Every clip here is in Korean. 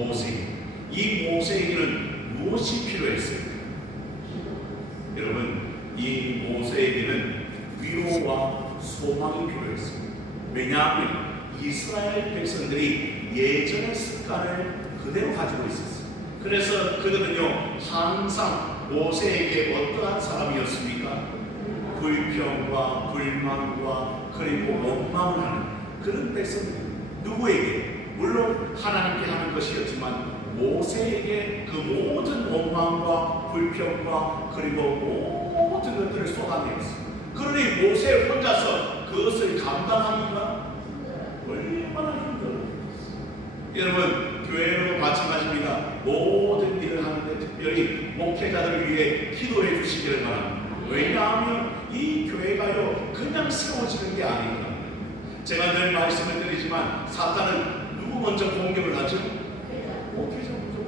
모세에게. 이 모세에게는 무엇이 필요했어요? 여러분, 이 모세에게는 위로와 소망이 필요했습니다. 왜냐하면 이스라엘 백성들이 예전의 습관을 그대로 가지고 있었어요. 그래서 그들은요 항상 모세에게 어떠한 사람이었습니까? 불평과 불만과 그리고 원망을 하는 그런 백성들. 누구에게? 물론 하나님께 하는 것이었지만 모세에게 그 모든 원망과 불평과 그리고 모든 것들을 쏟아내었어요. 그러니 모세 혼자서 그것을 감당하기가 얼마나 힘들어요. 여러분, 교회로 마찬가지입니다. 모든 일을 하는데 특별히 목회자들을 위해 기도해 주시기를 바랍니다. 왜냐하면 이 교회가요 그냥 세워지는 게 아닙니다. 제가 늘 말씀을 드리지만 사탄은 누구 먼저 공격을 하죠? 목회자 먼저.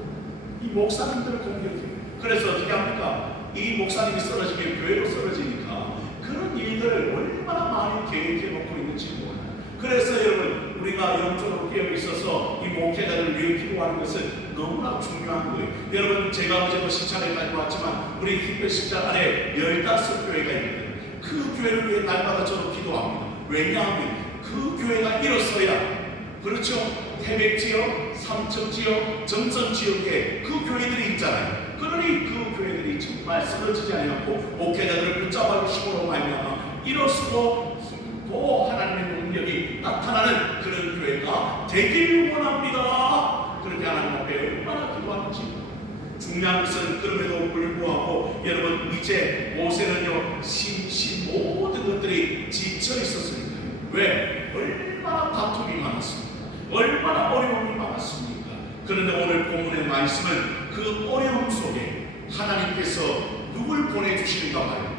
이 목사님들을 공격해요. 그래서 어떻게 합니까? 이 목사님이 쓰러지면 교회로 쓰러지니까 그런 일들을 얼마나 많이 계획해 놓고 있는지 몰라요. 그래서 여러분, 우리가 영적으로 깨어 있어서 이 목회자들을 위해 기도하는 것은 너무나 중요한 거예요. 여러분, 제가 어제 시차를 가지고 왔지만 우리 힘의 십자 안에 15교회가 있거든요. 그 교회를 위해 날마다 저도 기도합니다. 왜냐하면 그 교회가 일어서야, 그렇죠? 태백지역, 삼척지역, 정선지역에 그 교회들이 있잖아요. 그러니 그 교회들이 정말 쓰러지지 않고 목회자들을 붙잡아 주심으로 말미암아 일어서고 또 하나님의 능력이 나타나는 그런 교회가 되길 원합니다. 그렇게 하나님 앞에 얼마나 기도하는지. 중요한 것은 그럼에도 불구하고 여러분, 이제 모세는요 심시 모든 것들이 지쳐 있었으니까요. 왜? 얼마나 다툼이 많았습니까? 얼마나 어려움이 많았습니까? 그런데 오늘 본문의 말씀은 그 어려움 속에 하나님께서 누굴 보내주시는가 봐요.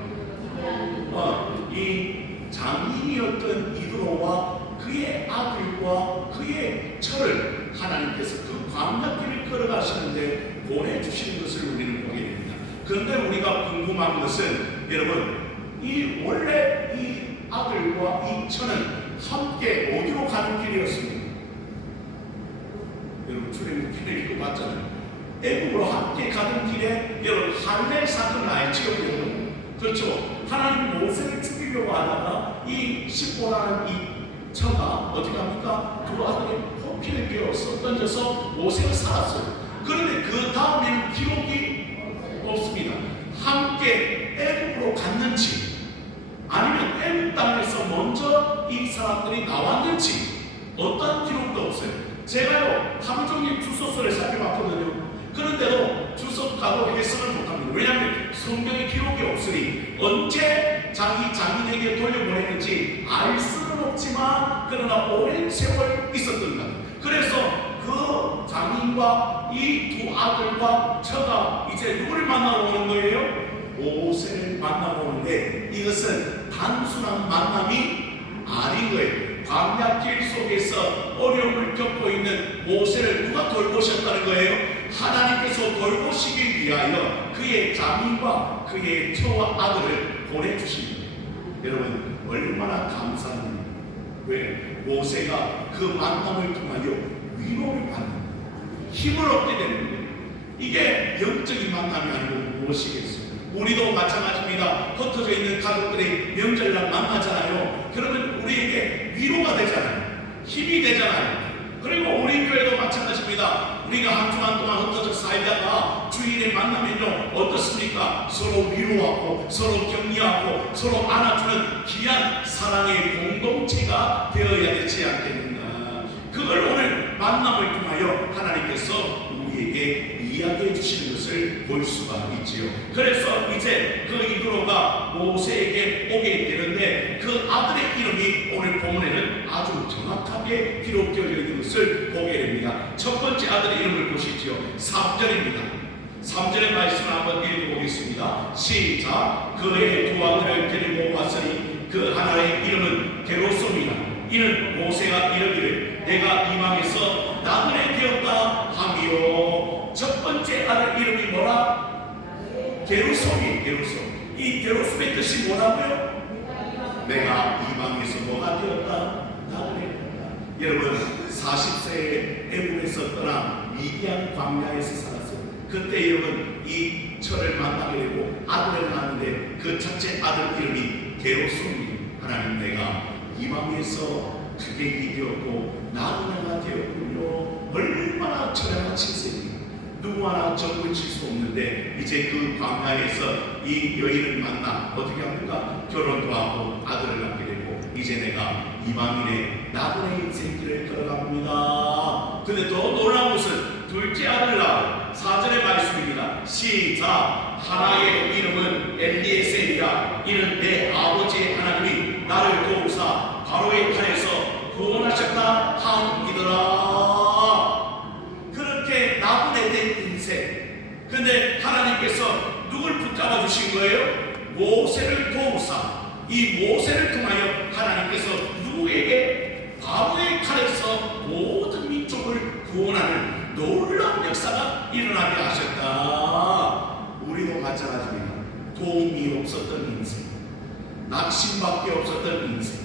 이 장인이었던 이드로와 그의 아들과 그의 철을 하나님께서 그 광야길을 걸어가시는데 보내주시는 것을 우리는 보게 됩니다. 그런데 우리가 궁금한 것은 여러분, 이 원래 이 아들과 이 철은 함께 어디로 가는 길이었습니까? 여러분, 출애굽기를 읽어봤잖아요. 애굽으로 함께 가는 길에 여러분 할례 사건을 알지요, 여러분? 그렇죠? 하나님 모세를 죽이려고 하다가 이 십보라는 이 처가 어떻게 합니까? 두 아들의 포피를 베어서 던져서 모세가 살았어요. 그런데 그 다음에는 기록이 없습니다. 함께 애굽으로 갔는지 아니면 애굽 땅에서 먼저 이 사람들이 나왔는지 어떠한 기록도 없어요. 제가요 하루 종일 주소서를 살펴봤거든요. 그런데도 주석하고 해석을 못합니다. 왜냐하면 성경에 기록이 없으니 언제 자기 장인에게 돌려보냈는지 알 수는 없지만 그러나 오랜 세월 있었던 것. 그래서 그 장인과 이 두 아들과 처가 이제 누구를 만나러 오는 거예요? 모세를 만나러 오는데 이것은 단순한 만남이 아닌 거예요. 광야길 속에서 어려움을 겪고 있는 모세를 누가 돌보셨다는 거예요? 하나님께서 돌보시기 위하여 그의 장인과 그의 처와 아들을 보내주신 거예요. 여러분, 얼마나 감사한 일이에요. 왜? 모세가 그 만남을 통하여 위로를 받는, 힘을 얻게 되는 거예요. 이게 영적인 만남이 아니고 무엇이겠어요? 우리도 마찬가지입니다. 흩어져 있는 가족들이 명절날 만나잖아요. 그러면 우리에게 위로가 되잖아요. 힘이 되잖아요. 그리고 우리 교회도 마찬가지입니다. 우리가 한 주간 동안 흩어져 살다가 주일에 만나면요 어떻습니까? 서로 위로하고 서로 격려하고 서로 안아주는 귀한 사랑의 공동체가 되어야 되지 않겠는가. 그걸 오늘 만남을 통하여 하나님께서 우리에게 이야기해 주시는 것을 볼 수가 있지요. 그래서 이제 그 이드로가 모세에게 오게 되는데 그 아들의 이름이 오늘 본문에는 아주 정확하게 기록되어 있는 것을 보게 됩니다. 첫 번째 아들의 이름을 보시죠. 3절입니다. 3절의 말씀을 한번 읽어보겠습니다. 시작. 그의 두 아들을 데리고 왔으니 그 하나의 이름은 게르솜이라. 이는 모세가 이르기를 내가 이방에서 나그네 되었다 하미요. 첫 번째 아들 이름이 뭐라? 게르솜이. 게르솜. 이 게르솜의 뜻이 뭐라고요? 내가 이방에서 뭐가 되었다? 나그네 되었다. 여러분, 40세에 애굽에서 떠난 미디안 광야에서 살았어요. 그때 여러분 이 철을 만나게 되고 아들을 낳았는데 그 첫째 아들 이름이 게르솜이 하나님 내가 이방에서 크게 이되었고 나그네가 되었군요. 얼마나 처량한 신세입니다. 누구 하나 정을 칠 수 없는데 이제 그 광야에서 이 여인을 만나 어떻게 합니까? 결혼도 하고 아들을 낳게 되고 이제 내가 이방인의 나그네 인생길을 걸어갑니다. 근데 더 놀라운 것은 둘째 아들을 낳아 4절의 말씀입니다. 시작. 하나의 이름은 엘리에셀이라. 이는 내 아버지의 하나님이 나를 도우사 바로의 칼에서 구원하셨다 함이더라. 그렇게 나그네 된 인생. 근데 하나님께서 누굴 붙잡아 주신 거예요? 모세를 도우사. 이 모세를 통하여 하나님께서 누구에게? 바로의 칼에서 모든 민족을 구원하는 놀라운 역사가 일어나게 하셨다. 우리도 마찬가지입니다. 도움이 없었던 인생, 낙심밖에 없었던 인생.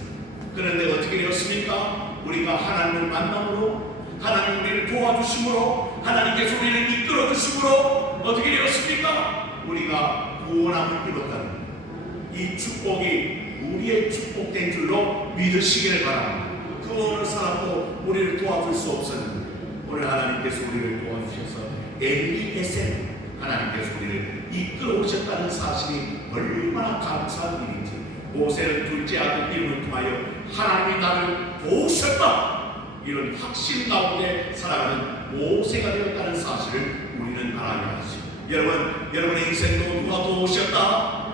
그런데 어떻게 되었습니까? 우리가 하나님을 만남으로, 하나님 우리를 도와주심으로, 하나님께서 우리를 이끌어 주심으로 어떻게 되었습니까? 우리가 구원함을 입었다는 이 축복이 우리의 축복된 줄로 믿으시기를 바랍니다. 그 어느 사람도 우리를 도와줄 수 없었는데 오늘 하나님께서 우리를 도와주셔서 엘리에셀 하나님께서 우리를 이끌어 오셨다는 사실이 얼마나 감사한 일인지, 모세를 둘째 아들 이름을 통하여 하나님이 나를 도우셨다 이런 확신 가운데 살아가는 모세가 되었다는 사실을 우리는 알아야 하죠. 여러분의 인생도 누가 도우셨다?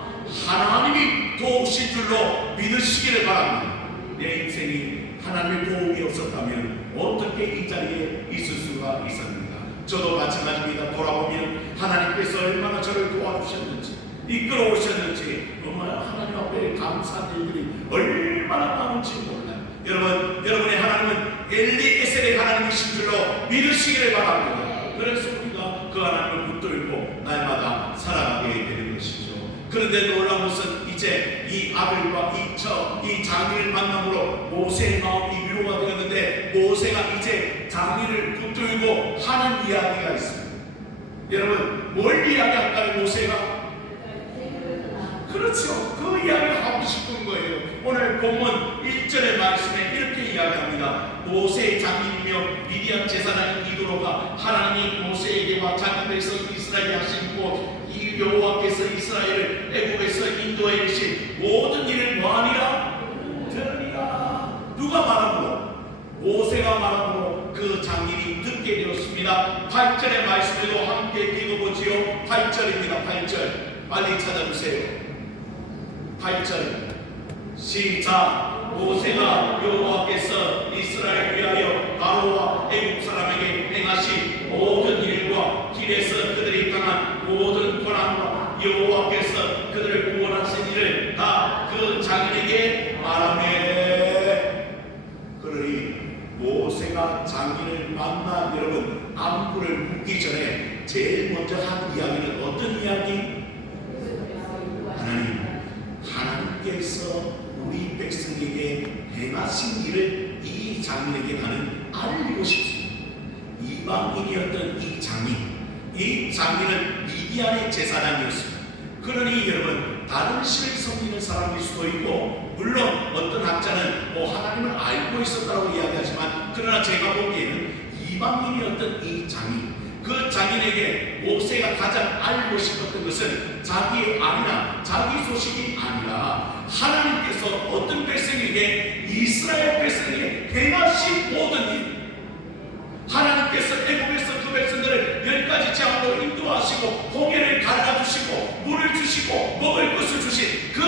하나님이 도우신 줄로 믿으시기를 바랍니다. 내 인생이 하나님의 도움이 없었다면 어떻게 이 자리에 있을 수가 있습니까? 저도 마찬가지입니다. 돌아보면 하나님께서 얼마나 저를 도와주셨는지, 이끌어 오셨는지 정말 하나님 앞에 감사한 일들이 얼마나 많은지 몰라요. 여러분의 하나님은 엘리에셀의 하나님이신 줄로 믿으시기를 바랍니다. 그래서 우리가 그 하나님을 붙들고 날마다 살아가게 되는 것이죠. 그런데 놀라운 것은 이제 이 아들과 이 장인을 만남으로 모세의 마음이 위로가 되었는데 모세가 이제 장인을 붙들고 하는 이야기가 있습니다. 여러분 뭘 이야기할까요? 모세가? 그렇죠. 그 이야기를 하고 싶은 거예요. 오늘 본문 1절의 말씀에 이렇게 이야기합니다. 모세의 장인이며 미디안 제사장인 이도로가 하나님이 모세에게와 장인에서 이스라엘에 하신 곧 이 여호와께서 이스라엘을 애굽에서 인도해 주신 모든 일을 뭐하니라? 들으리라. 누가 말함으로? 모세가 말함으로 그 장인이 듣게 되었습니다. 8절의 말씀에도 함께 읽어보지요. 8절입니다. 8절 빨리 찾아주세요. 8절 시작. 모세가 여호와께서 이스라엘 위하여 바로와 애굽 사람에게 행하신 모든 일과 길에서 그들이 당한 모든 고난과 여호와께서 그들을 구원하신 일을 다 그 장인에게 말하매. 그러니 모세가 장인을 만나 여러분 안부를 묻기 전에 제일 먼저 한 이야기는 어떤 이야기? 하나님께서 우리 백성에게 행하신 일을 이 장인에게 나는 알리고 싶습니다. 이방인이었던 이 장인은 미디안의 제사장이었습니다. 그러니 여러분 다른 신을 섬기는 사람일 수도 있고 물론 어떤 학자는 하나님을 알고 있었다고 이야기하지만 그러나 제가 보기에는 이방인이었던 이 장인, 그 장인에게 모세가 가장 알고 싶었던 것은 자기의 아니나 자기 소식이 아니라 하나님께서 어떤 백성에게 이스라엘 백성에게 행하신 모든 일, 하나님께서 애굽에서 그 백성들을 10가지 재앙으로 인도하시고 홍해를 갈라주시고 물을 주시고 먹을 것을 주신 그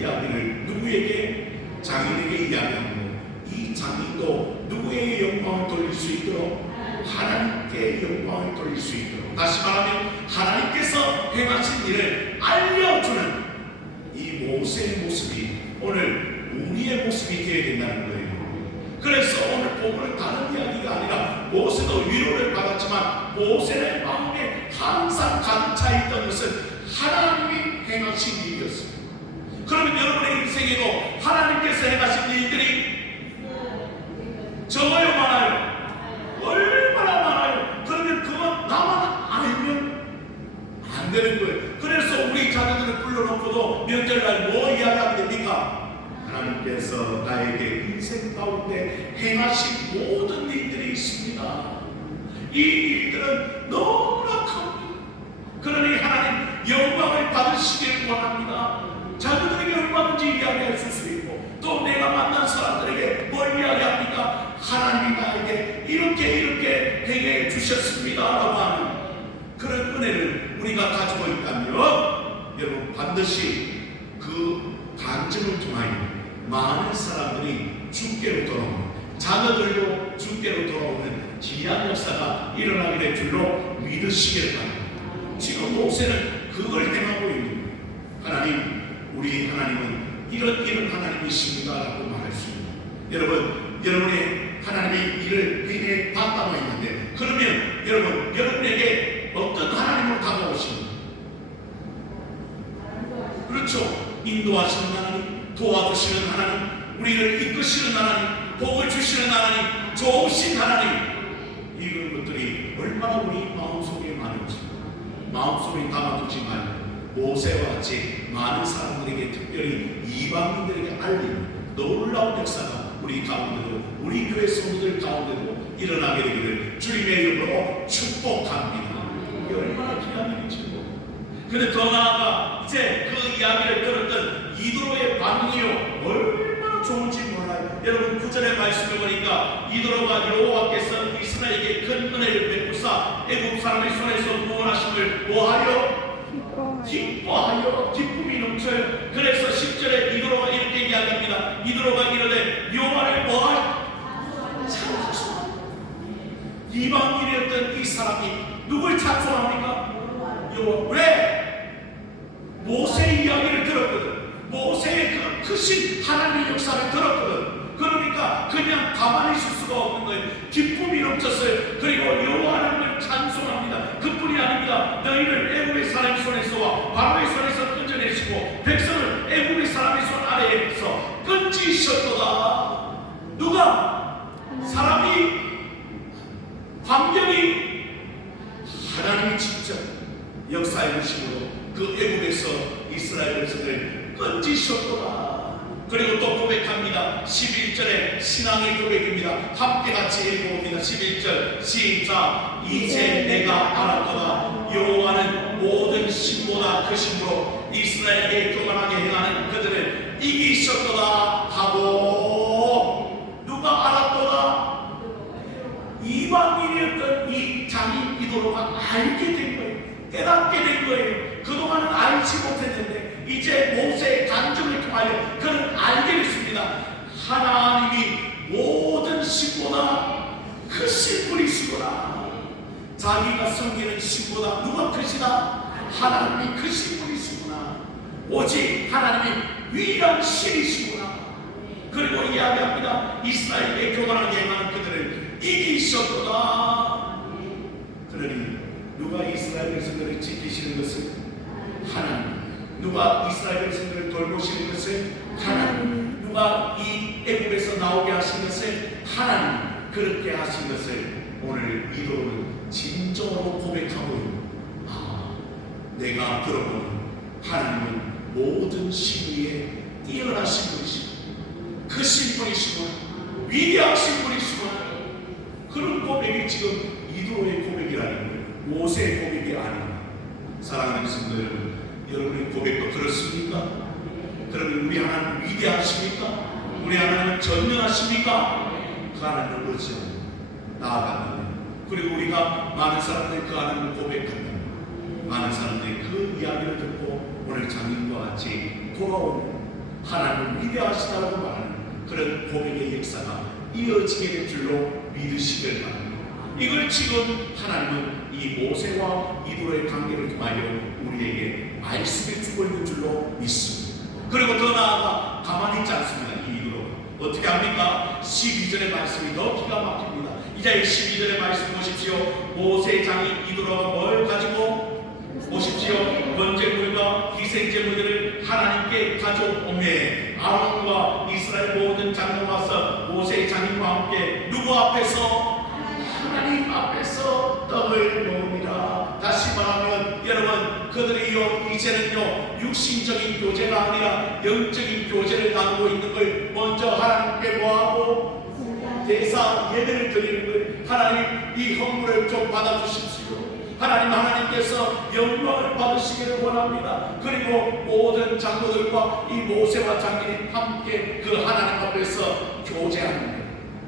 이야기를 누구에게? 장인에게 이야기하고 이 장인도 누구에게 영광을 돌릴 수 있도록? 하나님께 영광을 돌릴 수 있도록, 다시 말하면 하나님께서 행하신 일을 알려주는 이 모세의 모습이 오늘 우리의 모습이 되어야 된다는 거예요. 그래서 오늘 본문은 다른 이야기가 아니라 모세도 위로를 받았지만 모세의 마음에 항상 가득 차 있던 것은 하나님이 행하신 일이었습니다. 그러면 여러분의 인생에도 하나님께서 행하신 일들이 적어요 많아요? 가운데 행하신 모든 일들이 있습니다. 이 일들은 너무나 큽니다. 그러니 하나님 영광을 받으시길 원합니다. 자녀들에게 얼마든지 이야기할 수 있고 또 내가 만난 사람들에게 뭘 이야기합니까? 하나님이 나에게 이렇게 행해 주셨습니다 라고 하는 그런 은혜를 우리가 가지고 있다면 여러분 반드시 그 간증을 통하여 많은 사람들이 주께로 돌아오는, 자녀들도 주께로 돌아오는 귀한 역사가 일어나게 될 줄로 믿으시기를 바랍니다. 지금 모세는 그걸 행하고 있는 하나님, 우리 하나님은 이런 하나님이십니다 라고 말할 수 있습니다. 여러분, 여러분의 하나님의 일을 행해 봤다고 했는데 그러면 여러분, 여러분에게 어떤 하나님으로 다가오십니까? 그렇죠. 인도하시는 하나님, 도와주시는 하나님, 우리를 이끄시는 하나님, 복을 주시는 하나님, 좋으신 하나님, 이런 것들이 얼마나 우리 마음속에 많은지 마음속에 담아두지 말고 모세와 같이 많은 사람들에게, 특별히 이방인들에게 알리는 놀라운 역사가 우리 가운데도, 우리 교회 성도들 가운데도 일어나게 되기를 주님의 이름으로 축복합니다. 이게 얼마나 귀한 일이죠. 그런데 더 나아가 이제 그 이야기를 들었던 이도로의 반응이요 얼마나 좋은지 몰라요. 여러분 9절의 말씀을 보니까 이도로가 여호와께서 이스라엘에게 큰 은혜를 베푸사 애굽 사람의 손에서 구원하심을 뭐하여? 기뻐하여 기쁨이 넘쳐요. 그래서 10절에 이도로가 이렇게 이야기합니다. 이도로가 이르되 여호와를 뭐하여? 찬송. 이방인이었던 이 사람이 누굴 찬송합니까? 여호와. 왜? 모세의 이야기를 들었거든. 모세의 그 크신 하나님의 역사를 들었거든. 그러니까 그냥 가만히 있을 수가 없는 거예요. 기쁨이 넘쳤어요. 그리고 여호와 하나님을 찬송합니다. 그뿐이 아닙니다. 너희를 애굽의 사람의 손에서와 바로의 손에서 건져내시고 백성을 애굽의 사람의 손 아래에서 건지셨도다. 누가? 사람이, 환경이, 하나님이 직접 역사의 모심으로 그 애굽에서 이스라엘 백성을 건지셨도다. 그리고 또 고백합니다. 11절에 신앙의 고백입니다. 함께 같이 읽어봅니다. 11절 시작. 이제 내가 알았도다. 여호와는 모든 신보다 크심으로 이스라엘에게 교만하게 행하는 그들을 이기셨도다 하고, 누가 알았도다? 이방인이었던 이 장인 이도로가 알게 된 거예요. 깨닫게 된 거예요. 그동안은 알지 못했는데 이제 모세의 간증을 통하여 그는 알게 됐습니다. 하나님이 모든 신보다 크신 분이시구나. 자기가 섬기는 신보다 누가 크시다? 하나님이 크신 분이시구나. 오직 하나님이 위대한 신이시구나. 그리고 이야기합니다. 이스라엘에 교만하게 행하는 그들을 이기셨도다. 그러니 누가 이스라엘 백성들을 지키시는 것을? 하나님. 누가 이스라엘 백성들을 돌보시는 것을? 하나님. 누가 이 애굽에서 나오게 하신 것을? 하나님. 그렇게 하신 것을 오늘 이도로는 진정으로 고백하고 있는, 내가 들어보는 하나님은 모든 신 위에 뛰어나신 분이시고 크신 분이시고 위대하신 분이시고, 그런 고백이 지금 이도로의 고백이라는 거예요. 모세의 고백이 아닙니다. 사랑하는 성도 여러분, 여러분의 고백도 그렇습니까? 그러면 우리 하나님 위대하십니까? 우리 하나님 전능하십니까? 그 하나님을 의지하고 나아간다면, 그리고 우리가 많은 사람들이 그 하나님을 고백한다면, 많은 사람들이 그 이야기를 듣고 오늘 장님과 같이 돌아오는 하나님을 위대하시다고 말하는 그런 고백의 역사가 이어지게 될 줄로 믿으시길 바랍니다. 이걸 지금 하나님은 이 모세와 이도로의 관계를 통하여 우리에게 말씀해 주고 있는 줄로 믿습니다. 그리고 더 나아가 가만히 있지 않습니다. 이 이도로가 어떻게 합니까? 12절의 말씀이 더 기가 막힙니다. 이제 12절의 말씀 보십시오. 모세의 장인 이도로가 뭘 가지고 보십시오. 번제물과 희생제물들을 하나님께 가져오매 아론과 이스라엘 모든 장로가 와서 모세의 장인과 함께 누구 앞에서? 하나님 앞에서 떡을 놓으니라. 다시 말하면 여러분, 그들이요 이제는요 육신적인 교제가 아니라 영적인 교제를 나누고 있는 걸 먼저 하나님께 뭐하고? 대사 예배를 드리는 거예요. 하나님, 이 헌물을 좀 받아주십시오. 하나님께서 영광을 받으시기를 원합니다. 그리고 모든 장로들과 이 모세와 장인이 함께 그 하나님 앞에서 교제하는 거예요.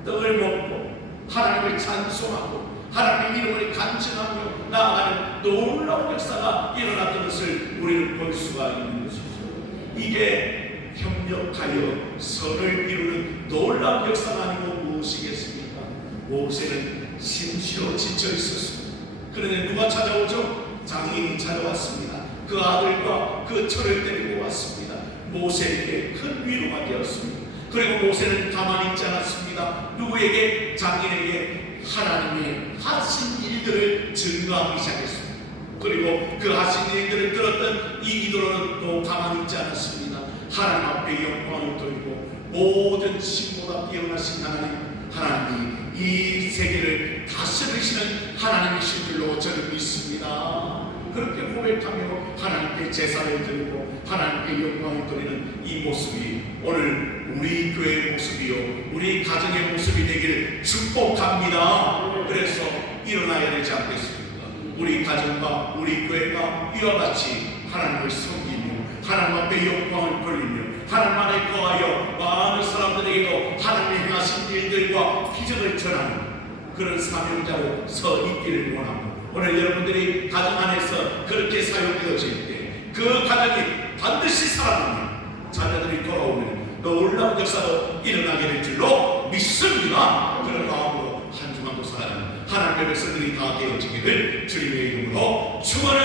떡을 먹고 하나님을 찬송하고 하나님의 이름을 간증하며 나아가는 놀라운 역사가 일어났던 것을 우리는 볼 수가 있는 것이죠. 이게 협력하여 선을 이루는 놀라운 역사가 아니고 무엇이겠습니까? 모세는 심시로 지쳐 있었습니다. 그런데 누가 찾아오죠? 장인이 찾아왔습니다. 그 아들과 그 철을 데리고 왔습니다. 모세에게 큰 위로가 되었습니다. 그리고 모세는 가만히 있지 않았습니다. 누구에게? 장인에게 하나님의 하신 일들을 증거하기 시작했습니다. 그리고 그 하신 일들을 들었던 이 기도로는 또 가만히 있지 않았습니다. 하나님 앞에 영광을 돌리고 모든 신보다 뛰어나신 하나님이 이 세계를 다스리시는 하나님이신 줄로 저는 믿습니다. 그렇게 고백하며 하나님께 제사를 드리고 하나님께 영광을 드리는 이 모습이 오늘 우리 교회의 모습이요, 우리 가정의 모습이 되기를 축복합니다. 그래서 일어나야 되지 않겠습니까? 우리 가정과 우리 교회가 이와 같이 하나님을 섬기며 하나님 앞에 영광을 돌리며 하나님 안에 거하여 많은 사람들에게도 하나님의 행하신 일들과 기적을 전하는 그런 사명자로 서 있기를 원합니다. 오늘 여러분들이 가정 안에서 그렇게 사용되어질 때 그 가정이 반드시 살아나면 자녀들이 돌아오면 놀라운 역사도 일어나게 될 줄로 믿습니다. 그런 마음으로 한 주간도 살아가는 하나님의 백성들이 다 되어지기를 주님의 이름으로 축원합니다.